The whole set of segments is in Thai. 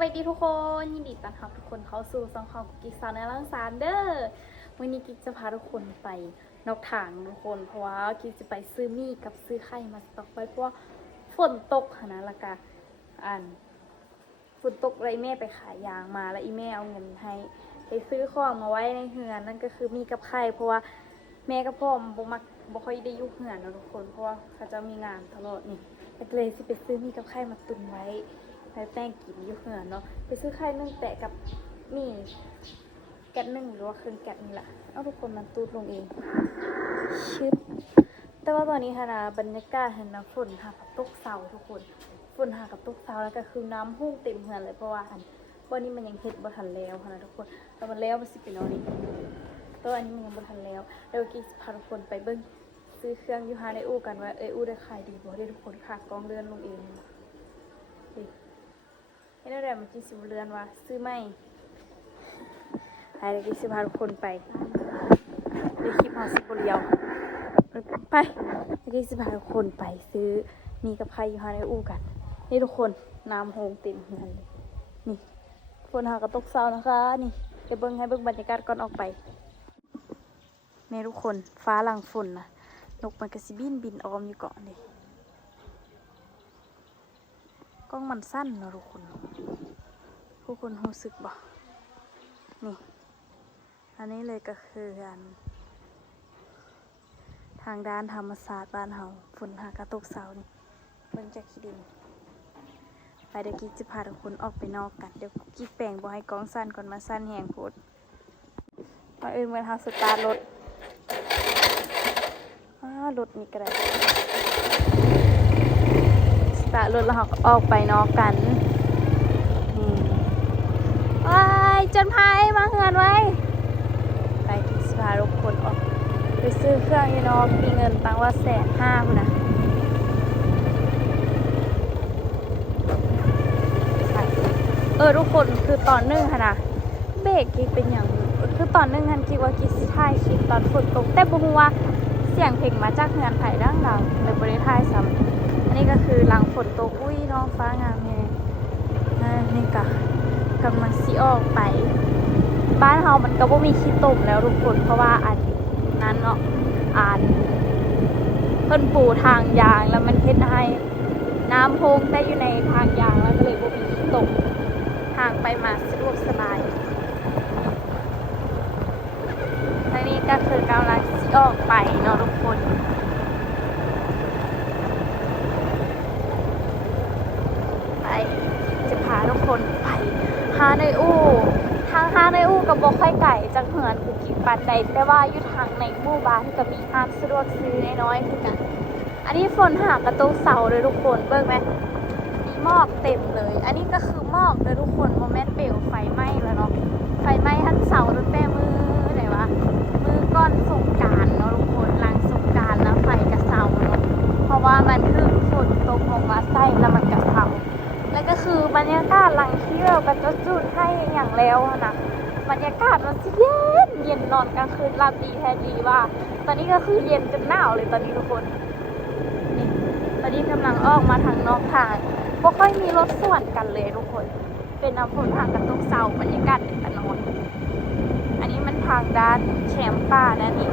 วัสดีทุกคนยินดีต้อนรับทุกคนเข้าสู่ช่องของกิ๊กสาวในร่างสารเด้อวันนี้กิ๊กจะพาทุกคนไปนอกทางทุกคนเพราะว่ากิ๊กจะไปซื้อมีกับซื้อไข่มาสต็อกไว้เพราะว่าฝนตกนะละกะฝนตกไรแม่ไปขายยางมาแล้วอีแม่เอาเงินให้ซื้อของมาไว้ในเฮือนนั่นก็คือมีกับไข่เพราะว่าแม่กับพ่อบ่ค่อยได้ยุ่งเฮือนนะทุกคนเพราะว่าเขาจะมีงานตลอดนี่ก็เลยสิไปซื้อมีกับไข่มาตุนไว้ไปแป้งกินอยู่เหือนเนาะไปซื้อไข่นึ่งแตะกับนี่แกะนึ่งหรือว่าเครื่องแกะนี่แหละเอาทุกคนมันตูดลงเองชึบแต่ว่าตอนนี้ค่ะนะบรรยากาศเห็นนะฝนหากับตกเสาทุกคนฝนหากับตกเสาแล้วก็คือน้ำพุ่งเต็มเหือนเลยเพราะว่าวันนี้มันยังเฮ็ดบ่ทันแล้วค่ะนะทุกคนแต่มันแล้วมันสิเป็นเอานี่ตัวอันนี้มันยังบ่ทันแล้วเดี๋ยวกิ๊กพาทุกคนไปเบิ่งซื้อเครื่องยูฮาได้อู้กันว่าอู้ได้ขายดีบ่ได้ทุกคนค่ะกองเลื่อนลงเองให้ได้แบบมันกินสิบเรือนวะซื้อไม่ให้ได้กินสิพาทุกคนไปในคลิปเอาสิบเรียวไปได้กินสิพาทุกคนไปซื้อนี่กับใครอยู่ฮาในอู่กันนี่ทุกคนน้ำโฮงเต็มเงินเลยนี่ฝนหากระตกเศร้านะคะนี่ให้เบิ้งบรรยากาศก่อนออกไปนี่ทุกคนฟ้าหลังฝนนะนกมันกระสิบินออมอยู่เกาะนี่กล้องมันสั้นเนาะทุกคนรู้สึกบ่นี่อันนี้เลยก็คือทางด้านธรรมศาสตร์บ้านเฮาฝนหากระตกเสานี่เบิ่งจากขี้ดินไปเดี๋ยวกิ๊กจะพาทุกคนออกไปนอกกันเดี๋ยวกิ๊กแปลงบ่ให้กล้องสั้นก่อนมาสั้นแหงโพดมาเมื่อเฮาสตาร์ทรถรถนี่ก็ได้สตาร์ทรถแล้วเราก็ออกไปนอกกันว้ายจนพายมาเฮือนไว้ไปกิสพาทุกคนออกไปซื้อเครื่องยีนอกมีเงินตังว่า150,000คุณนะทุกคนคือตอนนึงค่ะนะเบรกกิ๊กเป็นอย่างคือตอนนึงฮันคิดว่ากิ๊กสิถ่ายคลิปตอนฝนตกแต่บ่ฮู้ว่าเสียงเพลงมาจากเฮือนไผดังเลยบ่ได้ถ่ายซ้ำอันนี้ก็คือหลังฝนตกอุ้ยท้องฟ้างามแฮงนี่ก็กำลังสิออกไปบ้านเฮามันก็บ่มีขี้ตมแล้วทุกคนเพราะว่านั้นเนาะเพิ่นปูทางยางแล้วมันเฮ็ดให้น้ำโพงได้อยู่ในทางยางแล้วก็เลยบ่มีขี้ตมทางไปมาสะดวกสบายและนี่ก็คือกำลังสิออกไปเนาะทุกคนไปจะพาทุกคนไปหาในอู่ทางหาในอู่กับบ่ค่อยไก่จากเหือนกุกิปานใดแต่ว่าอยู่ทางในหมู่บ้านก็มีห้างสะดวกซื้อน้อยๆคือกันอันนี้ฝนหากระตุกเสาเลยทุกคนเบิ่งไหมมีหมอกเต็มเลยอันนี้ก็คือหมอกเลยทุกคนโมเมนต์เปลวไฟไหม้แล้วเนาะไฟไหม้ทั้งเสาตั้งแต่มือไหนวะมือก้อนสงกรานต์เนาะทุกคนหลังสงกรานต์แล้วไฟกระเสาเนาะเพราะว่ามันคือฝนตกลงมาใส่แล้วมันกระเสาแล้วก็คือบรรยากาศหลังที่เราก็จะจุดให้อย่างแล้วนะบรรยากาศมันเย็นนอนกลางคืนราตรีแท้ดีว่าตอนนี้ก็คือเย็นจนหนาวเลยตอนนี้ทุกคนนี่ตอนนี้กำลังออกมาทางนอกทางไม่ค่อยมีรถสวนกันเลยทุกคนเป็นน้ำฝนทางกระตุกเสาบรรยากาศเป็นตะนอนอันนี้มันทางด้านแคมป์ป่านะนี่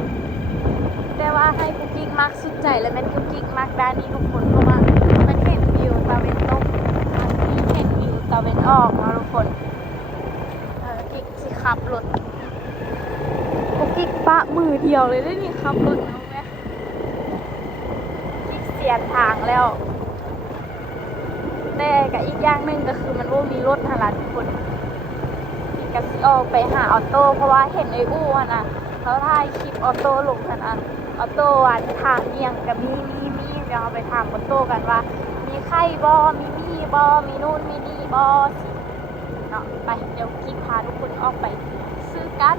แต่ว่าให้กุ๊กกิ๊กมากสุดใจและแม่กุ๊กกิ๊กมากด้านนี้ทุกคนเพราะว่ามันเห็นวิวตะวันตกเห็นวิวตะวันออกนะทุกคนกิ๊กสิขับรถกุ๊กกิ๊กปะมือเดียวเลยได้นี่ขับรถนะแม่กิ๊กเสียทางแล้วแต่กับอีกอย่างหนึ่งก็คือมันว่ามีรถหลายทุกคนกิ๊กก็สิออกไปหาออโต้เพราะว่าเห็นไอ้อู้นะเขาถ่ายคลิปออโต้ลงกันออโต้ทางเอียงกับมีเดี๋ยวเราไปถามออโต้กันว่ามีไข่บอมีบอมีนู่นมีนี่บอสิเนาะไปเดี๋ยวกิ๊กพาทุกคนออกไปซื้อกัน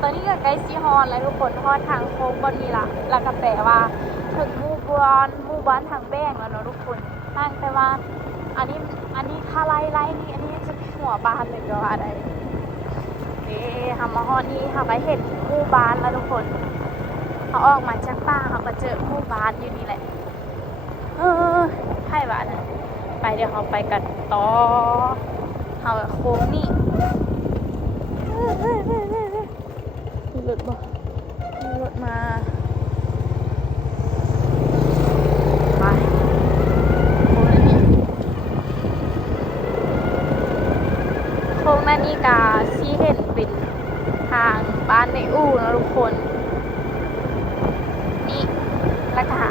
ตอนนี้ก็ใกล้ซีฮอนแล้วทุกคนฮอดทางโค้งบนนี้ละแล้วก็แปลว่าถึงหมู่บ้านทางแบ้งแล้วเนาะทุกคนทางแต่ว่าอันนี้ค่าไล่นี่อันนี้จะหัวบ้านเลยก็ว่าได้ทำมาฮอดนี่ค่ะไปเห็นหมู่บ้านแล้วทุกคนเขาออกมาจากป่าเขาก็เจอหมู่บ้านอยู่นี่แหละใช่บ้านไปเดี๋ยวเขาไปกันต่อ เอาโค้งนี่มีรถบ่มีรถมาไปโค้งนั่นนี่โค้งนั่นนี่กาซีเห็นเป็นทางบ้านในอู่นะทุกคนนี่แล้วก็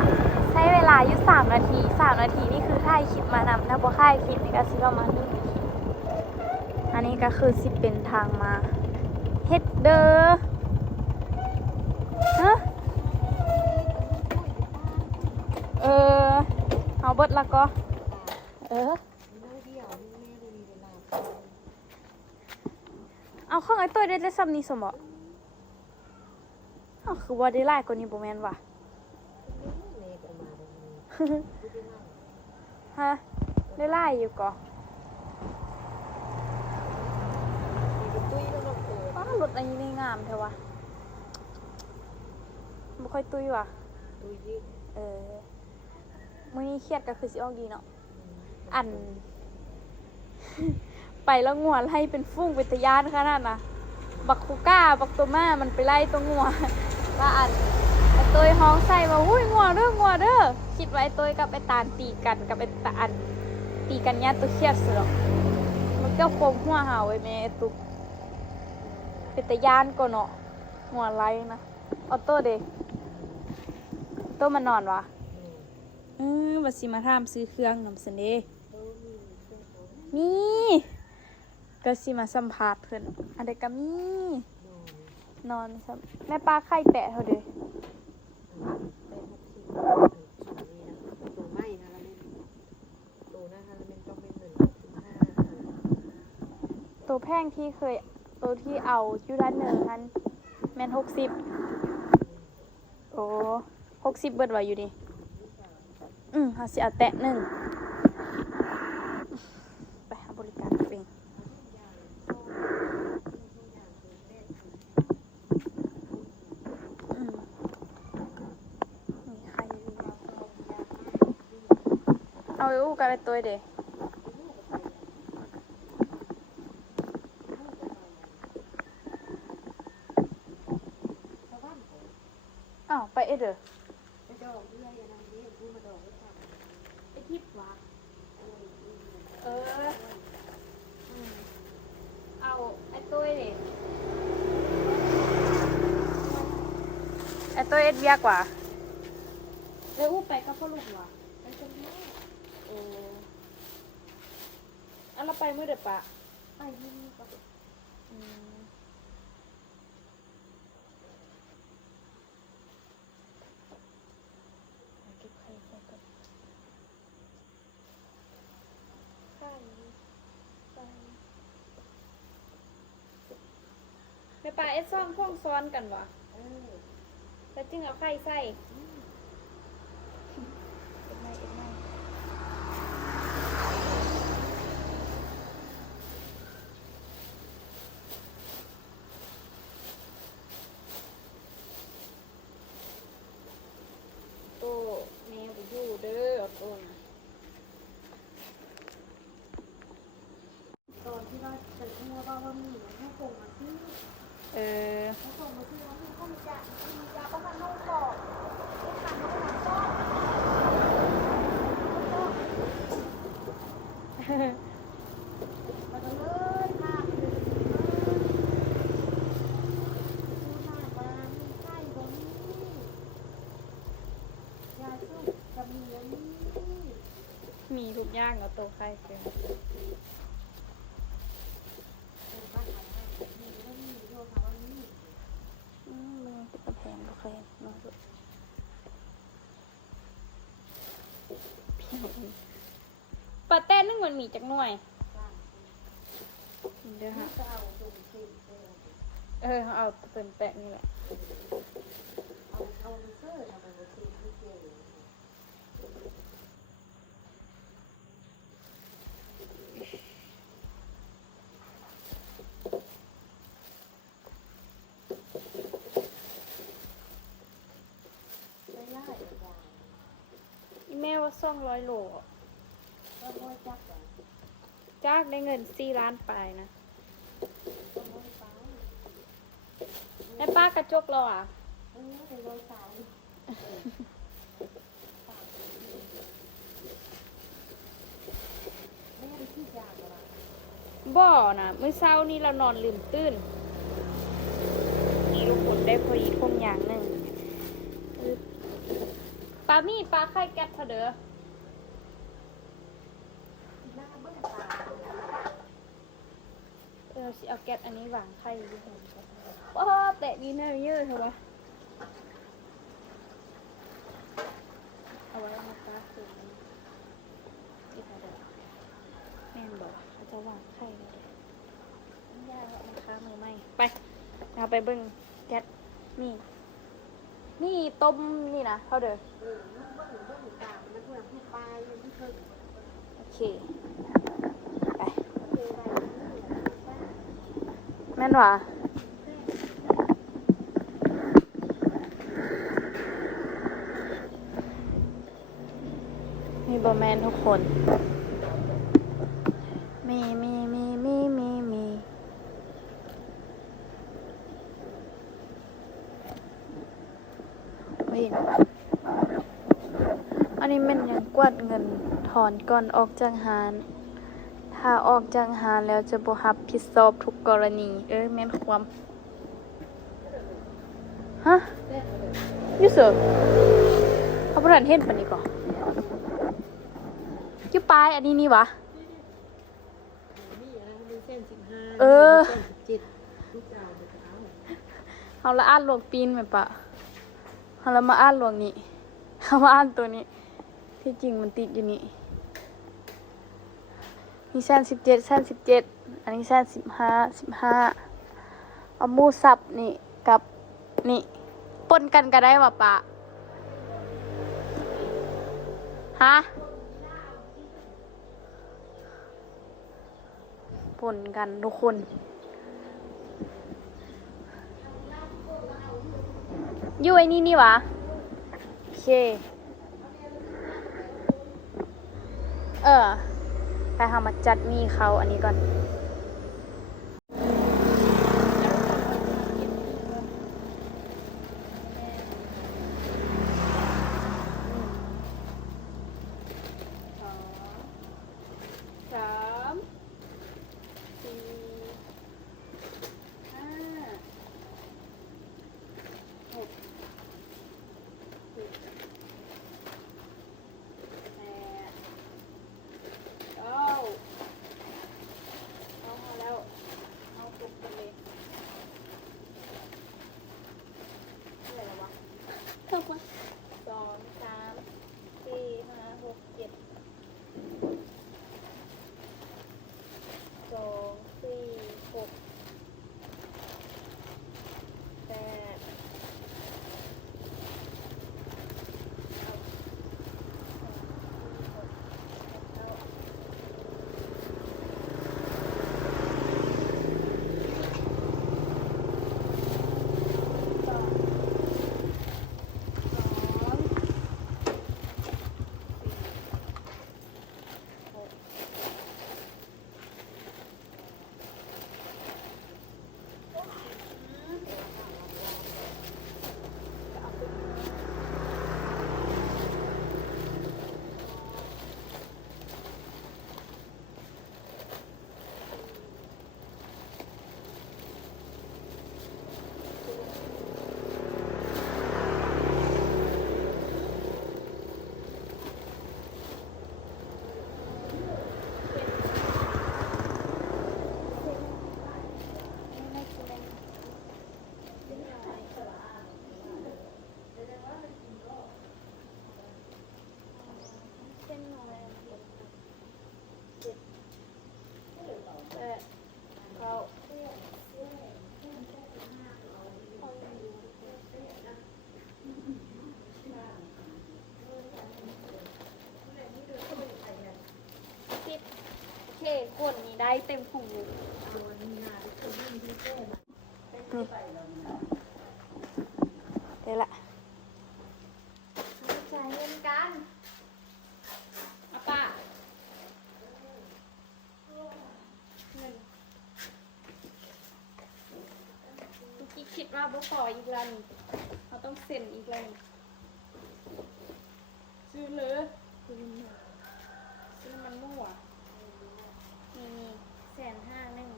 ใช้เวลาอยู่3 นาที3 นาทีนี่คือถ่ายคลิปมานำถ้าบ่ถ่ายคลิปนี่ก็สิประมาณ1 นาทีอันนี้ก็คือสิเป็นทางมาเฮ็ดเด้อฮะเอาเบิดละก็เอาข้างไอ้ตัวได้ซ้ำนี้สมบ่เอาคือว่าได้หลายกว่านี้บ่แม่นว่ะฮะได้หลายอยู่ก่อรถอันนี้นี่งามแท้วะไม่ค่อยตุ้ยว่ะมื้อนี้เครียดก็คือสิออกดีเนาะอัน ไปแล้วงัวไล่เป็นฟุ้งเป็นตะยานขนาดน่ะบักคูก้าบักตัวแม่มันไปไล่ตัวงัวว่าอันไอ้ตัวห้องใส่มาหุ้ยงัวเด้อคิดว่าไอ้ตัวกับไอ้ตาลตีกันกับไอ้ตาอันตีกันเนี่ยตัวเครียดสุดหรอกมันก็โคมหัวหาวไอ้แม่ไอ้ตุ๊กเป็นตะยานก็เนาะงัวไล่นะออโต้เด้โต้มันนอนวะบัดสิมาถามซื้อเครื่องนำเสนอมีก็สิมาสัมภาษณ์เพิ่นอันใดก็มีนอนซ้ำแม่ป้าไข่แตะเท่าเด้ตัวแพงที่เคยตัวที่เอาอยู่ด้านเหนือนั้นแม่น60โอ้60เบิดไว้อยู่ดิเฮาสิเอาแตะ1ไปหาบริการตัวเองมีใครเอาอยู่กันไปตัวเด้อ้าวไปเด้อไอ้ทิพย์วะเอาไอ้ตุ้ยดิไอ้ตุ้ยเอ็ดเบียกว่าไปกับพ่อลูกวะไปกันแม่อันเราไปมื้อเด็ดปะไปมื้อก็ไปปลาเอ็ดซ่อมพ่วงซ้อนกันวะแล้วจึงเอาไข่ใส่โต้แมวไปอยู่เด้อโต้นะตอนที่ว่าฉันมัวว่ามีมันให้ส่งมาที่ให้ส่งมาที่แล้วมันก็มีจะก็มาโน่นก่อนไอ้ขันโน่นก่อนมาเลยค่ะดูหน้าบ้านใกล้ตรงนี้ยาสุกกับมีอันนี้มีทุกอย่างเอาตัวใครเกินปลาแต้นึงมันมีจักหน่วยเดี๋ยวฮะเอาเต็มแปะนี่แหละอีแม่ว่า200 โล จากได้เงิน4 ล้านไปนะได้ป้ากระจกเราอ่ะบ่นะมื้อเช้านี้เรานอนลืมตื่นนี่ทุกคนได้พอดีทงอย่างหนึ่งปลามีปลาไข่แก๊สเถอะเด้อสิเอาแก๊สอันนี้วางไข่อยู่ตรงนี้ว้าแตะนี่น่าเยอะเถอะวะเอาไว้มาปลาสูงอีกแล้วเด้อแม่นบอกเขาจะวางไข่เลยยากแล้วนะคะมือไม่ไปเอาไปเบิ้งแก๊สนี่ต้มนี่นะเท่าเดิมโอเคไปแม่นวะมีบอแมนทุกคนมีอันนี้มันยังกวาดเงินถอนก่อนออกจากหารถ้าออกจากหารแล้วจะบ่รับผิดชอบทุกกรณีแม่นความฮะยูเซอร์เขาบ่ทันเห็นปานนี้ก่อนอยู่ปลายอันนี้นี่วะเอาละอ่านหลวงปีนไหมปะเอาละมาอ่านหลวงนี้เอามาอ่านตัวนี้ที่จริงมันติดอยู่นี่นี่17อันนี้15เอาหมูสับนี่กับนี่ปนกันก็ได้วะปะฮะปนกันทุกคนอยู่ไอ้นี่วะโอเคไปหามาจัดมีเขาอันนี้ก่อนกวนนี้ได้เต็มถุงเลยได้ละจ่ายเงินกันอาป่ะ มาบ่พออีกแล้วนี่เราต้องเซ็นอีกแล้วนี่ซื้อเลยซื้อมันมั่วนี่150,000นึง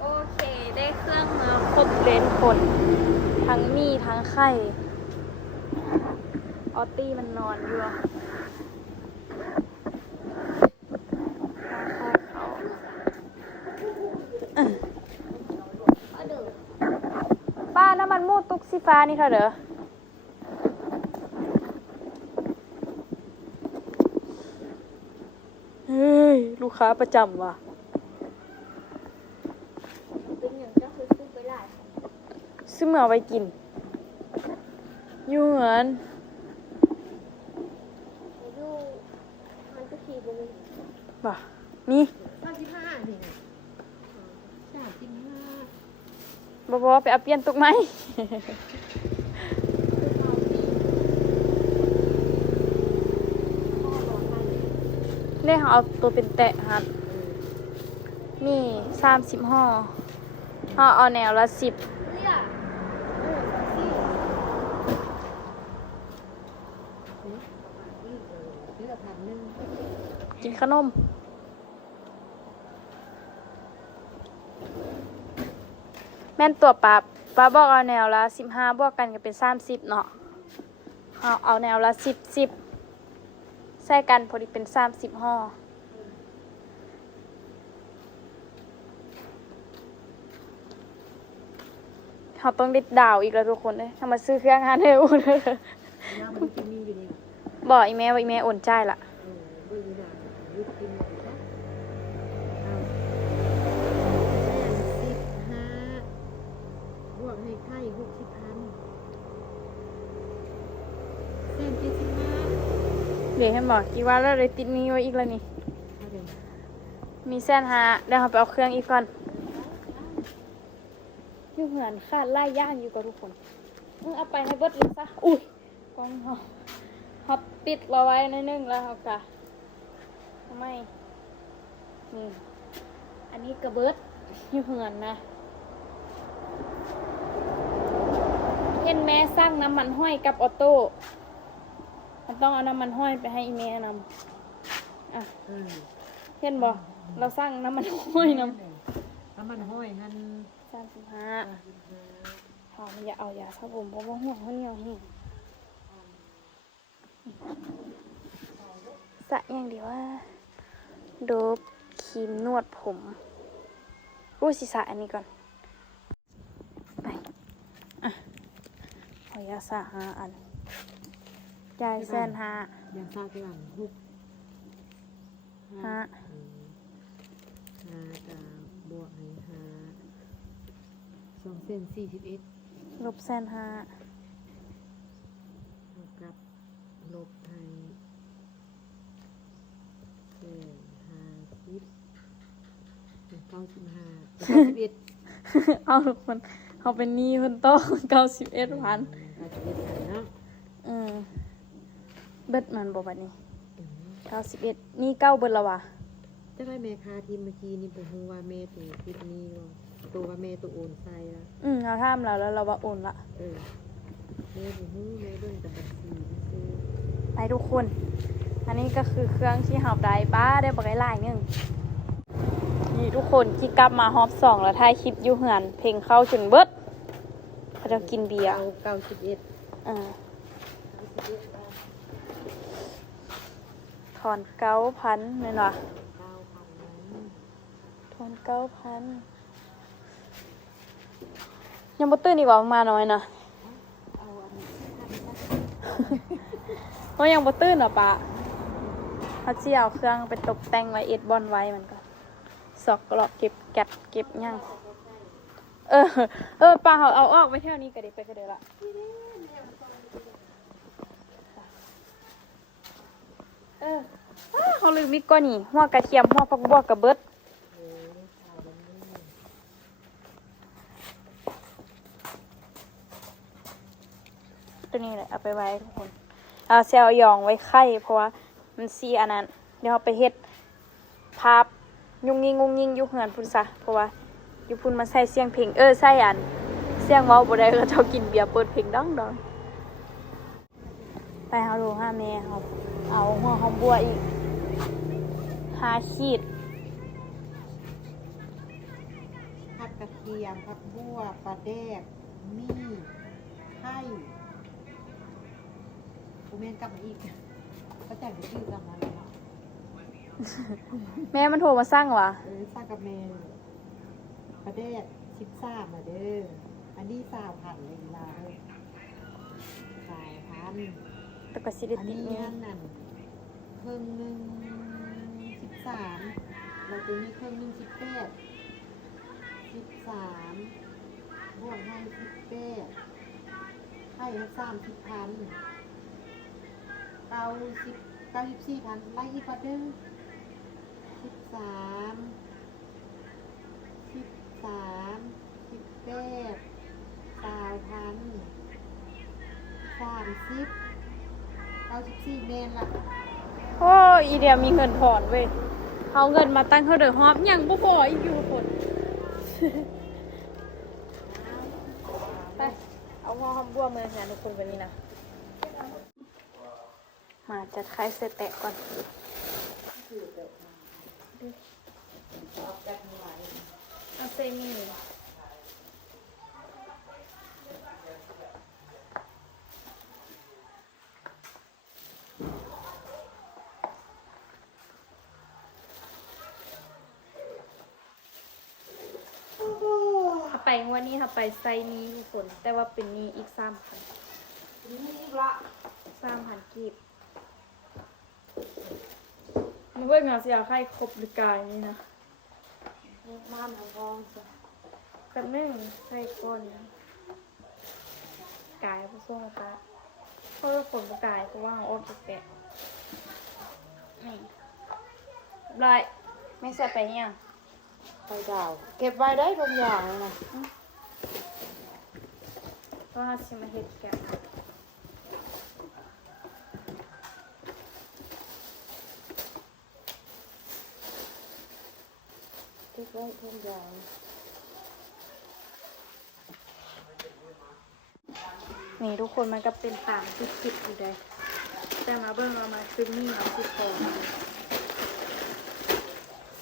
โอเคได้เครื่องมาครบเลนผลทั้งมีทั้งไข่ออตตี้มันนอนอยู่อะป้าน้ำมันมูดตุกสีฟ้านี่ค่ะเด้อเฮ้ยลูกค้าประจำว่ะเป็นอย่างก็คือซื้อไปหลายซื้อมาไว้กินอยู่เหมือนอยู่มันก็ขี่ไปเลยบ่นี่35นี่35บ่ไปเอาเปลี่ยนตุกไหมเนี่ยเอาตัวเป็นแตะครับนี่30 ห่อเอาแนวละ10กินขนมแม่นตัวป้าบอกเอาแนวละ15บวกกันก็เป็น30เนาะเอาแนวละ10ใส่กันพอดีเป็น30 ห่อเขาต้องได้ดาวอีกแล้วทุกคนเลยทำมาซื้อเครื่องงานให้อุ่นบอกอีแม่ว่าอีแม่โอนจ่ายละบวกให้ไข่60,000เดี๋ยวให้บอกกี่วันแล้วเลยติดนี้ไว้อีกแล้วนี่มี150,000เดี๋ยวเราไปเอาเครื่องอีกก่อนอยู่เหมือนขาดไล่ย่างอยู่กับทุกคนเอาไปให้เบิดเลยซะอุ้ยกล้องเขาปิดเราไว้ในนึงแล้วเขากะไม่นี่อันนี้กระเบิดอยู่เหมือนนะเห็นแม่สร้างน้ำมันห้อยกับออโต้มันต้องเอาน้ำมันห้อยไปให้อีแม่นำเห็นบ่เราสร้างน้ำมันห้อยน้ำมันห้อยหัน35พอมันอย่าเอายาสระผมเพราะว่าห่วงเขาเหนียวแห้งสระอย่างเดียวว่าโดบครีมนวดผมสิสระอันนี้ก่อนไปเอายาสระ5 อันจ่าย150,000ยาซากี่วัน5กับบวกให้2เส้น41ลบ150,000กับลบให้50 95 91เอาทุกคนเอาเป็นหนี้เพิ่นต้อง91,000เนาะเบิดมันบ่บัดนี้91นี่9เบิดแล้วว่ะจะได้แม่ค้าทีเมื่อกี้นี่บ่ฮู้ว่าแม่ตัวคิดนี้ตัวว่าแม่ตัวโอนใส่ละเราถามแล้วเราว่าโอนละแม่บ่ฮู้แม่เบิ่งแต่บัญชีซื่อไปทุกคนอันนี้ก็คือเครื่องที่เฮาได้ป้าได้บ่ได้หลายนึงนี่ทุกคนที่กลับมาฮอบ2แล้วถ่ายคลิปอยู่เฮือนเพลงเข้าจนเบิดเขาจะกินเบียร์91ถอน 9,000 แม่นว่ะถอน 9,000 ยังบ่ตื่นอีกว่ามาน้อยนะเพราะยังบ่ตื่นเหรอปะเขาสิเอาเครื่องไปตกแต่งไว้เอ็ดบอนไว้มันก็ซอกกรอบเก็บแกะเก็บหยังปลาเขาเอาออกไปเท่านี้ก็ได้ไปก็ได้ละเขาลืมมิกก้อนนี่หัวกระเทียมหัวผักบัวกระเบิดตัวนี้แหละเอาไปไว้ทุกคนเอาเซลยองไว้ไข่เพราะว่ามันซีอันนั้นเดี๋ยวเราไปเฮ็ดภาพ ยุ่งยิงงุงยิงอยู่เหือนพุ่นซะเพราะว่าอยู่พุ่นมาใส่เสียงเพลงใส่อันเสียงเว้าบ่ได้ก็เจ้ากินเบียร์เปิดเพลงดังไปเฮาโลหาแม่เฮาเอาหัวหอมบัวอีก5ขีด ผัดกระเทียมผัดบัวปลาแดกมี่ไข่กูแม่นกลับมาอีกก็แต่งไปชื่อกลับมาแล้วเนาะ แม่มันโทรมาสั่งวะ สร้างกับแม่ปลาแดก13มาเด้ออันนี้20,000เลยลาเอ้ย3,000 แต่ก็สิได้ อัน ติด นี้ นี่ นั่นเครื่องหนึ่ง13เราตัวนี้เครื่องหนึ่ง18 13บวกให้18ให้30,000 94,000ไล่อีกกว่าเด้อ13 18,000 30 94เมนละ โอ้ยอีเดียมีเงินถอนเว้ยเอาเงินมาตั้งเขาเดือดฮอบยังบ่พออีกอยู่คน ไปเอาหัวหอมบัวมาเนี่ยทุกคนวันนี้นะมาจัดคล้ายเสร็จแตะก่อนเอาเซมี่ถ้าไปงวันนี้ถ้าไปไซนี้ทุกคนแต่ว่าเป็นนี้อีก3,000 นี่ละ 3,000 กีบมันเว้ยงานเสียค่ายครบหรือกายนี่นะ น้ำน้ำฟองจ้ะ กับนึ่งใส่ก้นกายผสมกับเพราะว่าผลกายเพราะว่าอดแปะนี่ไรไม่ใส่ไปเนี่ยง ไปดาวเก็บไว้ได้ทุกอย่างเลยนะ เพราะว่าชิมาเห็ดแกะ เก็บไว้ทุกอย่าง นี่ทุกคนมันก็เป็นตามที่คิดอยู่เลยแต่มาเบิ่งเรามาซื้อนี่เอาสิของ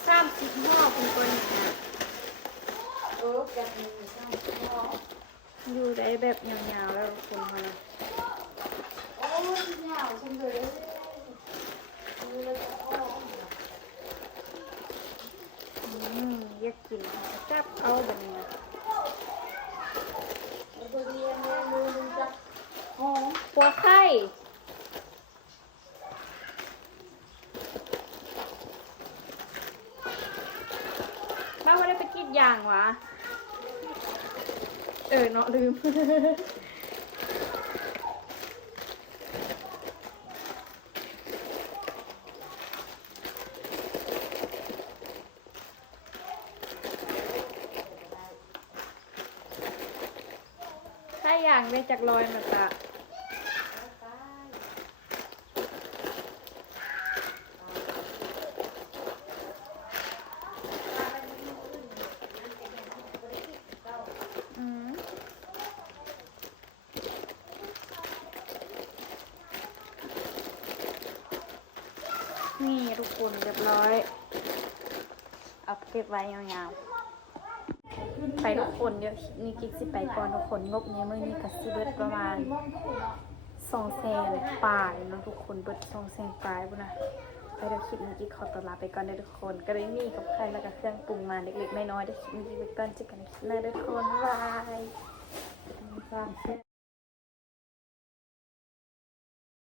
30ห่อคุณตัวนี้นะ แกะมือข้างนอก อยู่ได้แบบยาวๆแล้วทุกคนเขานะ โอ้ยยาวจังเลยมือเลยจะอ้อม อยากกินจับเอาแบบนี้นะ แล้วตัวเรียนแม่มือมึงจะหอม หัวไข่บ้านว่าได้ไปกินอย่างวะเนาะลืม ถ้าอย่างได้จากรอยมันจะนี่ทุกคนเรียบร้อย เอาเก็บไว้ยาวๆ ไปทุกคนเดี๋ยวนี่กิ๊กสิไปก่อนทุกคนงบในมื้อนี้ก็สิเบิดประมาณ200,000ปลายเนาะทุกคนเบิด200,000ปลายพุ่นนะไปเดี๋ยวคลิปนี้กิ๊กขอตัวลาไปก่อนเด้อทุกคนก็ได้มีกับไข่แล้วก็เครื่องปรุงมาเล็กๆน้อยๆเดี๋ยวคลิปนี้กิ๊กไปก่อนเจอกันคลิปหน้าเด้อทุกคนบ๊ายบาย สร้างเส้น